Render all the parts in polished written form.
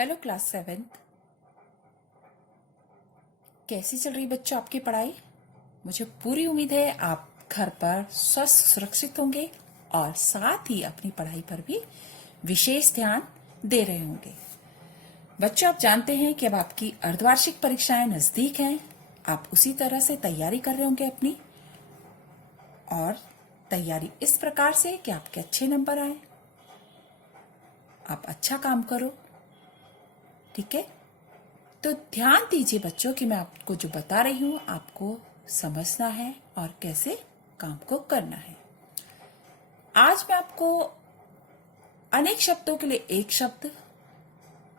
Hello class 7th। कैसी चल रही बच्चों आपकी पढ़ाई? मुझे पूरी उम्मीद है आप घर पर स्वस्थ सुरक्षित होंगे और साथ ही अपनी पढ़ाई पर भी विशेष ध्यान दे रहे होंगे। बच्चों, आप जानते हैं कि अब आपकी अर्धवार्षिक परीक्षाएं नजदीक हैं। आप उसी तरह से तैयारी कर रहे होंगे अपनी, और तैयारी इस प्रकार से कि आपके अच्छे नंबर आए, आप अच्छा काम करो। ठीक है, तो ध्यान दीजिए बच्चों कि मैं आपको जो बता रही हूं आपको समझना है और कैसे काम को करना है। आज मैं आपको अनेक शब्दों के लिए एक शब्द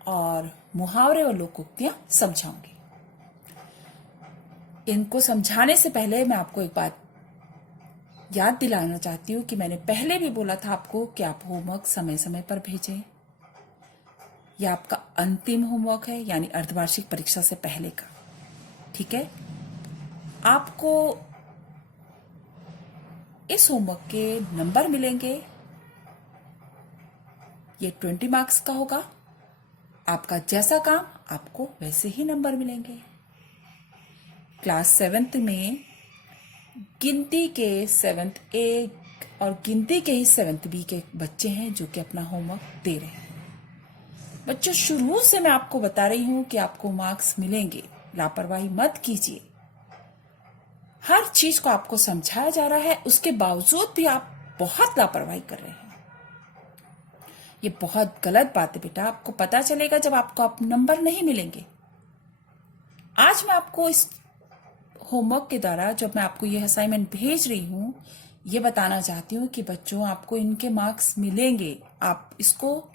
और मुहावरे और लोकोक्तियां समझाऊंगी। इनको समझाने से पहले मैं आपको एक बात याद दिलाना चाहती हूं कि मैंने पहले भी बोला था आपको कि आप होमवर्क समय समय पर भेजें। यह आपका अंतिम होमवर्क है, यानी अर्धवार्षिक परीक्षा से पहले का। ठीक है, आपको इस होमवर्क के नंबर मिलेंगे। ये 20 मार्क्स का होगा। आपका जैसा काम आपको वैसे ही नंबर मिलेंगे। क्लास 7th में गिनती के 7th A और गिनती के ही 7th B के बच्चे हैं जो कि अपना होमवर्क दे रहे हैं। बच्चों, शुरू से मैं आपको बता रही हूं कि आपको मार्क्स मिलेंगे, लापरवाही मत कीजिए। हर चीज को आपको समझाया जा रहा है, उसके बावजूद भी आप बहुत लापरवाही कर रहे हैं। ये बहुत गलत बात है बेटा। आपको पता चलेगा जब आपको नंबर नहीं मिलेंगे। आज मैं आपको इस होमवर्क के द्वारा, जब मैं आपको ये असाइनमेंट भेज रही हूं, ये बताना चाहती हूं कि बच्चों आपको इनके मार्क्स मिलेंगे। आप इसको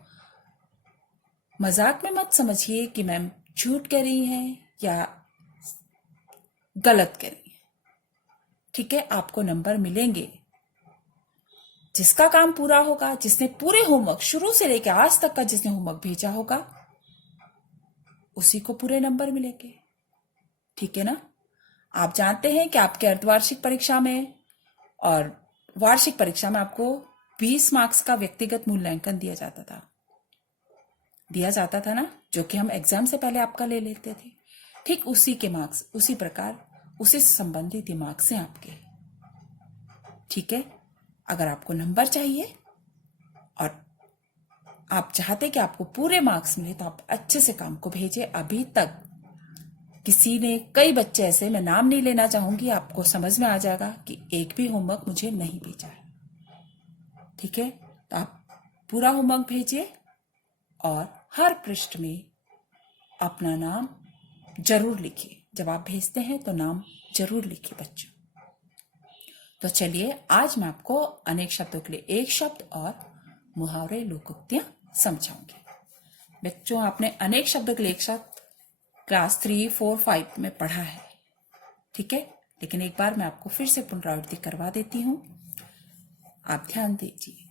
मजाक में मत समझिए कि मैम झूठ कह रही हैं या गलत कह रही हैं। ठीक है, आपको नंबर मिलेंगे। जिसका काम पूरा होगा, जिसने पूरे होमवर्क शुरू से लेकर आज तक का जिसने होमवर्क भेजा होगा, उसी को पूरे नंबर मिलेंगे। ठीक है ना? आप जानते हैं कि आपके अर्धवार्षिक परीक्षा में और वार्षिक परीक्षा में आपको 20 मार्क्स का व्यक्तिगत मूल्यांकन दिया जाता था ना, जो कि हम एग्जाम से पहले आपका ले लेते थे। ठीक उसी के मार्क्स, उसी प्रकार उसी से संबंधित ये मार्क्स हैं आपके। ठीक है, अगर आपको नंबर चाहिए और आप चाहते कि आपको पूरे मार्क्स मिले तो आप अच्छे से काम को भेजें। अभी तक किसी ने, कई बच्चे ऐसे, मैं नाम नहीं लेना चाहूंगी, आपको समझ में आ जाएगा कि एक भी होमवर्क मुझे नहीं भेजा है। ठीक है, तो आप पूरा होमवर्क भेजिए और हर पृष्ठ में अपना नाम जरूर लिखिए। जब आप भेजते हैं तो नाम जरूर लिखिए बच्चों। तो चलिए, आज मैं आपको अनेक शब्दों के लिए एक शब्द और मुहावरे लोकोक्तियां समझाऊंगी। बच्चों, आपने अनेक शब्दों के लिए एक शब्द क्लास 3, 4, 5 में पढ़ा है। ठीक है, लेकिन एक बार मैं आपको फिर से पुनरावृत्ति करवा देती हूं। आप ध्यान दीजिए।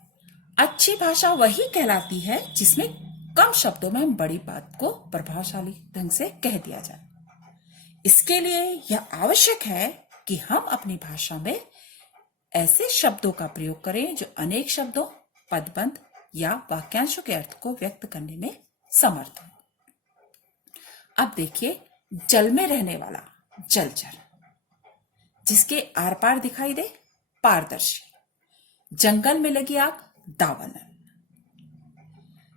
अच्छी भाषा वही कहलाती है जिसमें कम शब्दों में हम बड़ी बात को प्रभावशाली ढंग से कह दिया जाए। इसके लिए यह आवश्यक है कि हम अपनी भाषा में ऐसे शब्दों का प्रयोग करें जो अनेक शब्दों, पदबंध या वाक्यांशों के अर्थ को व्यक्त करने में समर्थ हो। अब देखिए, जल में रहने वाला जलचर, जिसके आर पार दिखाई दे पारदर्शी, जंगल में लगी आग दावानल।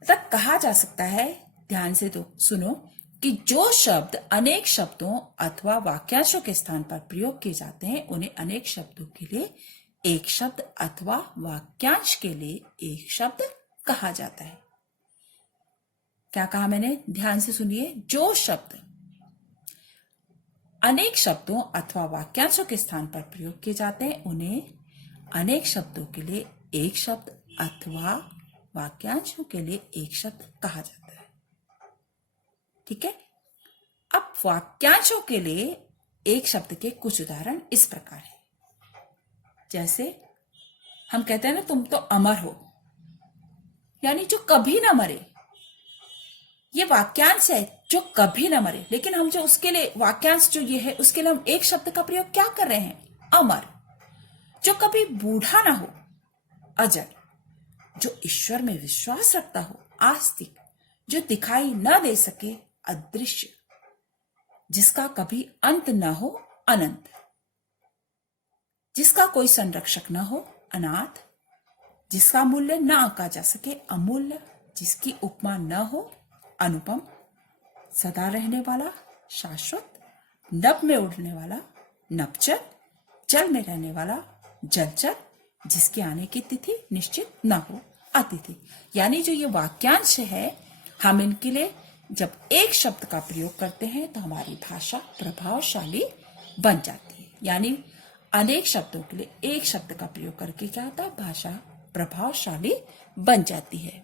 तक कहा जा सकता है, ध्यान से तो सुनो, कि जो शब्द अनेक शब्दों अथवा वाक्यांशों के स्थान पर प्रयोग किए जाते हैं उन्हें अनेक शब्दों के लिए एक शब्द अथवा वाक्यांश के लिए एक शब्द कहा जाता है। क्या कहा मैंने? ध्यान से सुनिए। जो शब्द अनेक शब्दों अथवा वाक्यांशों के स्थान पर प्रयोग किए जाते हैं उन्हें अनेक शब्दों के लिए एक शब्द अथवा वाक्यांशों के लिए एक शब्द कहा जाता है। ठीक है, अब वाक्यांशों के लिए एक शब्द के कुछ उदाहरण इस प्रकार हैं। जैसे हम कहते हैं ना, तुम तो अमर हो, यानी जो कभी ना मरे। ये वाक्यांश है जो कभी ना मरे, लेकिन हम जो उसके लिए वाक्यांश जो ये है उसके लिए हम एक शब्द का प्रयोग क्या कर रहे हैं? अमर। जो कभी बूढ़ा ना हो, अजर। जो ईश्वर में विश्वास रखता हो, आस्तिक। जो दिखाई न दे सके, अदृश्य, जिसका कभी अंत न हो, अनंत, जिसका कोई संरक्षक न हो, अनाथ, जिसका मूल्य न आंका जा सके, अमूल्य, जिसकी उपमा न हो, अनुपम, सदा रहने वाला, शाश्वत, नभ में उड़ने वाला, नभचर, जल में रहने वाला, जलचर, जिसके आने की तिथि निश्चित न हो, अतिथि। यानी जो ये वाक्यांश है, हम इनके लिए जब एक शब्द का प्रयोग करते हैं तो हमारी भाषा प्रभावशाली बन जाती है। यानी अनेक शब्दों के लिए एक शब्द का प्रयोग करके क्या होता है, भाषा प्रभावशाली बन जाती है।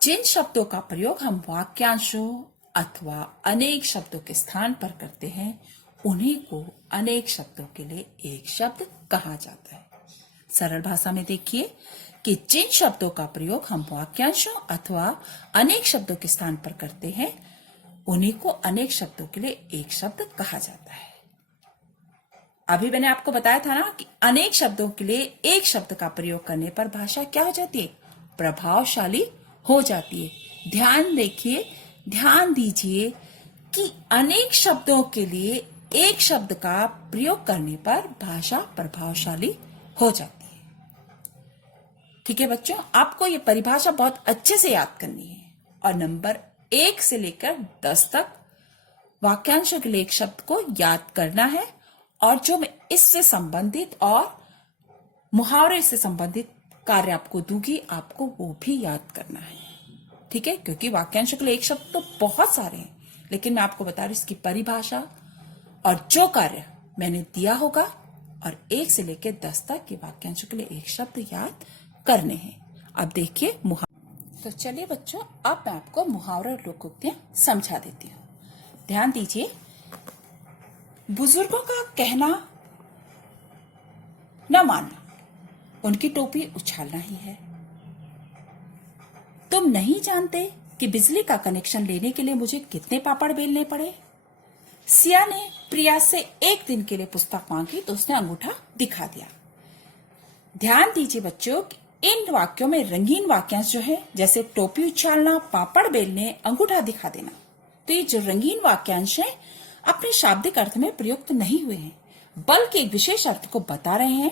जिन शब्दों का प्रयोग हम वाक्यांशों अथवा अनेक शब्दों के स्थान पर करते हैं, उन्हीं को अनेक शब्दों के लिए एक शब्द कहा जाता है। सरल भाषा में देखिए कि जिन शब्दों का प्रयोग हम वाक्यांशों अथवा अनेक शब्दों के स्थान पर करते हैं, उन्हीं को अनेक शब्दों के लिए एक शब्द कहा जाता है। अभी मैंने आपको बताया था ना कि अनेक शब्दों के लिए एक शब्द का प्रयोग करने पर भाषा क्या हो जाती है, प्रभावशाली हो जाती है। ध्यान दीजिए कि अनेक शब्दों के लिए एक शब्द का प्रयोग करने पर भाषा प्रभावशाली हो जाती है। ठीक है बच्चों, आपको ये परिभाषा बहुत अच्छे से याद करनी है और नंबर 1 से लेकर 10 तक वाक्यांशों के लिए एक शब्द को याद करना है, और जो मैं इससे संबंधित और मुहावरे से संबंधित कार्य आपको दूंगी, आपको वो भी याद करना है। ठीक है, क्योंकि वाक्यांशों के लिए एक शब्द तो बहुत सारे हैं, लेकिन मैं आपको बता रही हूं इसकी परिभाषा और जो कार्य मैंने दिया होगा, और 1 से लेकर 10 तक के वाक्यांशों के लिए एक शब्द याद करने हैं। अब देखिए मुहावरे। तो चलिए बच्चों, अब मैं आपको मुहावरे और लोकोक्तियां समझा देती हूँ। ध्यान दीजिए, बुजुर्गों का कहना न मानना, उनकी टोपी उछालना ही है। तुम नहीं जानते कि बिजली का कनेक्शन लेने के लिए मुझे कितने पापड़ बेलने पड़े। सिया ने प्रिया से एक दिन के लिए पुस्तक मांगी तो उसने अंगूठा दिखा दिया। ध्यान दीजिए बच्चों, इन वाक्यों में रंगीन वाक्यांश जो है, जैसे टोपी उछालना, पापड़ बेलने, अंगूठा दिखा देना, तो ये जो रंगीन वाक्यांश है अपने शाब्दिक अर्थ में प्रयुक्त नहीं हुए हैं, बल्कि एक विशेष अर्थ को बता रहे हैं।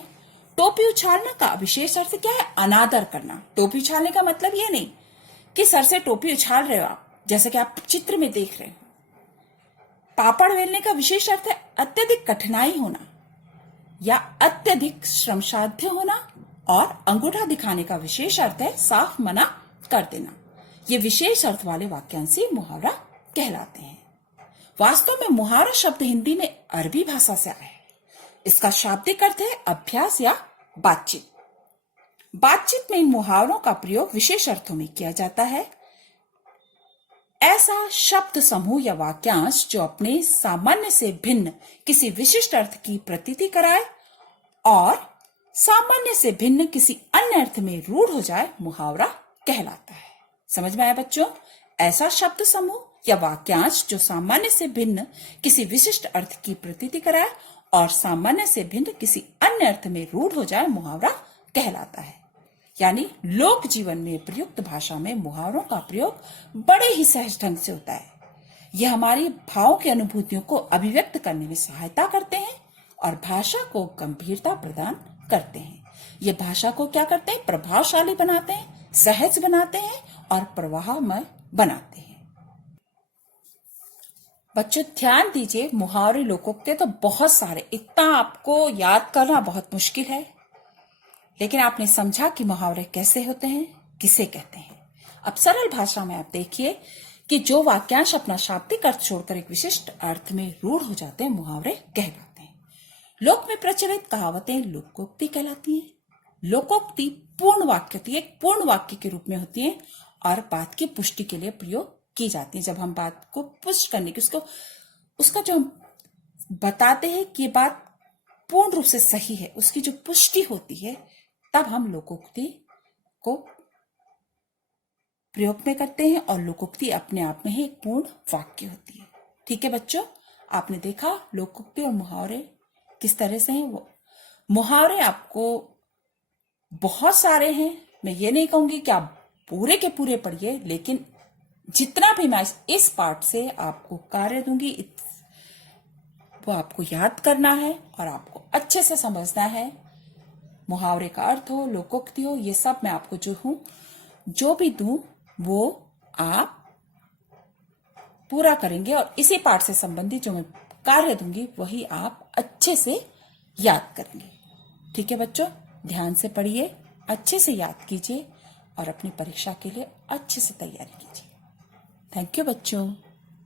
टोपी उछालना का विशेष अर्थ क्या है, अनादर करना। टोपी उछालने का मतलब ये नहीं कि सर से टोपी उछाल रहे हो आप, जैसे कि आप चित्र में देख रहे हो। पापड़ बेलने का विशेष अर्थ है अत्यधिक कठिनाई होना या अत्यधिक श्रमसाध्य होना, और अंगूठा दिखाने का विशेष अर्थ है साफ मना कर देना। ये विशेष अर्थ वाले वाक्यांश ही मुहावरा कहलाते हैं। वास्तव में मुहावरा शब्द हिंदी में अरबी भाषा से आया है। इसका शाब्दिक अर्थ है अभ्यास या बातचीत। बातचीत में इन मुहावरों का प्रयोग विशेष अर्थों में किया जाता है। ऐसा शब्द समूह या वाक्यांश जो अपने सामान्य से भिन्न किसी विशिष्ट अर्थ की प्रतीति कराए और सामान्य से भिन्न किसी अन्य अर्थ में रूढ़ हो जाए, मुहावरा कहलाता है। समझ में आया बच्चों? ऐसा शब्द समूह या वाक्यांश जो सामान्य से भिन्न किसी विशिष्ट अर्थ की प्रतीति कराए और सामान्य से भिन्न किसी अन्य अर्थ में रूढ़ हो जाए, मुहावरा कहलाता है। यानी लोक जीवन में प्रयुक्त भाषा में मुहावरों का प्रयोग बड़े ही सहज ढंग से होता है। यह हमारी भावों की अनुभूतियों को अभिव्यक्त करने में सहायता करते हैं और भाषा को गंभीरता प्रदान करते हैं। ये भाषा को क्या करते हैं, प्रभावशाली बनाते हैं, सहज बनाते हैं और प्रवाहमय बनाते हैं। बच्चों ध्यान दीजिए, मुहावरे लोकोक्ति तो बहुत सारे, इतना आपको याद करना बहुत मुश्किल है, लेकिन आपने समझा कि मुहावरे कैसे होते हैं, किसे कहते हैं। अब सरल भाषा में आप देखिए कि जो वाक्यांश अपना शाब्दिक अर्थ छोड़कर एक विशिष्ट अर्थ में रूढ़ हो जाते हैं, मुहावरे कहलाते हैं। लोक में प्रचलित कहावतें लोकोक्ति कहलाती हैं। लोकोक्ति पूर्ण वाक्य होती है, एक पूर्ण वाक्य के रूप में होती है और बात की पुष्टि के लिए प्रयोग की जाती है। जब हम बात को पुष्ट करने की, उसका जो हम बताते हैं कि ये बात पूर्ण रूप से सही है, उसकी जो पुष्टि होती है, तब हम लोकोक्ति को प्रयोग में करते हैं और लोकोक्ति अपने आप में ही एक पूर्ण वाक्य होती है। ठीक है बच्चों, आपने देखा लोकोक्ति और मुहावरे किस तरह से हैं। वो मुहावरे आपको बहुत सारे हैं, मैं ये नहीं कहूंगी कि आप पूरे के पूरे पढ़िए, लेकिन जितना भी मैं इस पार्ट से आपको कार्य दूंगी वो आपको याद करना है और आपको अच्छे से समझना है। मुहावरे का अर्थ हो, लोकोक्ति हो, ये सब मैं आपको जो भी दूं वो आप पूरा करेंगे और इसी पाठ से संबंधित जो मैं कार्य दूंगी वही आप अच्छे से याद करेंगे। ठीक है बच्चों, ध्यान से पढ़िए, अच्छे से याद कीजिए और अपनी परीक्षा के लिए अच्छे से तैयारी कीजिए। थैंक यू बच्चों।